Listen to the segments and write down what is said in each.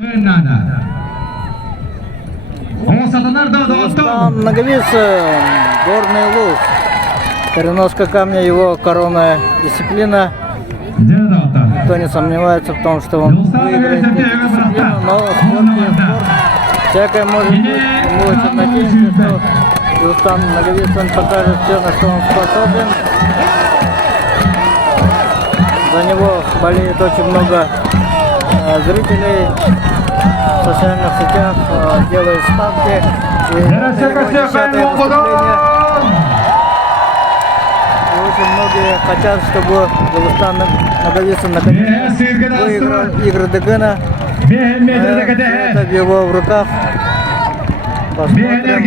Наговец, горный луз. Переноска камня его коронная дисциплина. Никто не сомневается в том, что он выиграет эту дисциплину, но спорт есть спорт. Всякое может быть. Ему надеемся, что Рустам Наговец он покажет все, на что он способен. За него болеет очень много зрителей в социальных сетях, делают ставки. И это его 10-е выступление. И очень многие хотят, чтобы Рустам Наговец наконец выиграл игры Дагена. Это в его в руках. Посмотрим,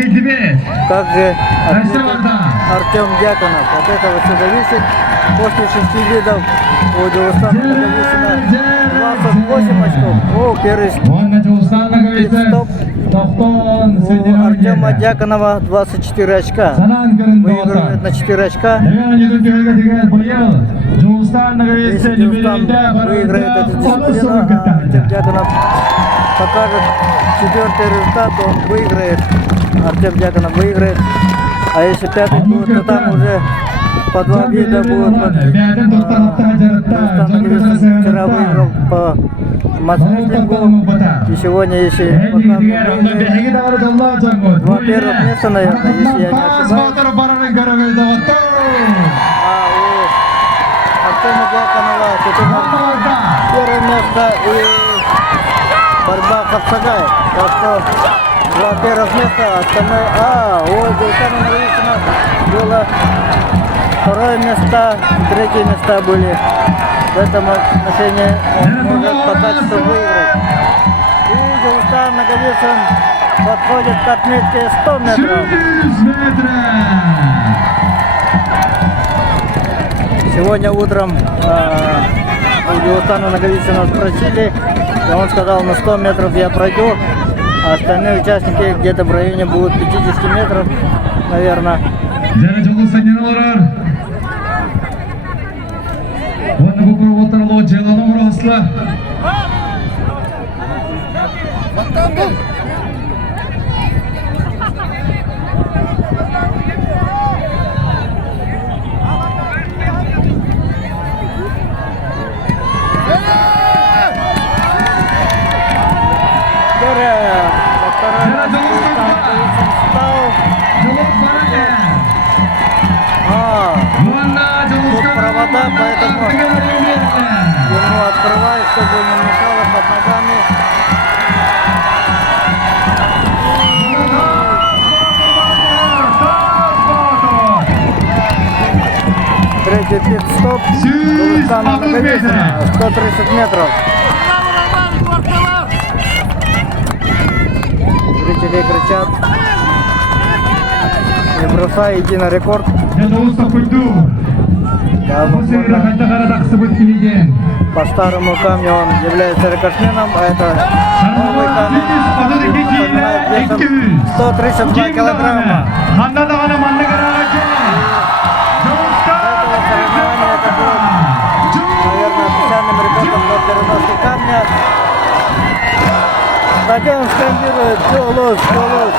как же Артем Дьяконов. От этого все зависит. После 6 видов у Дагестана Наговицына 28 очков. О, первый стоп. У Артема Дьяконова 24 очка. Выигрывает на 4 очка. Если Дагестан выиграет эту дисциплину, Артем Дьяконов покажет 4-й результат, он выиграет. Артем Дьяконов выиграет. А если 5-й будет, то там уже по 2 вида будет. Вчера выиграл по матчрестлингу. И сегодня, если показывают 2 первых места, наверное, если я не ошибаюсь. А у Артема Дьяконова тут у нас первое место и борьба Хапсагай. Так что 2 первых места, остальное... у Дагестана Наговицына было 2 места, 3 места были. В этом отношении он может по качеству выиграть. И Дагестан Наговицын подходит к отметке 100 метров. Сегодня утром у Дагестана Наговицына спросили, и он сказал, на 100 метров я пройду, а остальные участники где-то в районе будут 50 метров, наверное. Тут провода, поэтому ему открывают, чтобы не мешало под ногами. Третий пит-стоп Дагестана Наговицына, 130 метров. Зрители кричат: не бросай, иди на рекорд. По старому камню он является рекордсменом, а это новый камень весом 132 килограмма. Это будет, наверное, официальным рекордом по переноске камня. Стадион скандирует: «Все луз, все луз».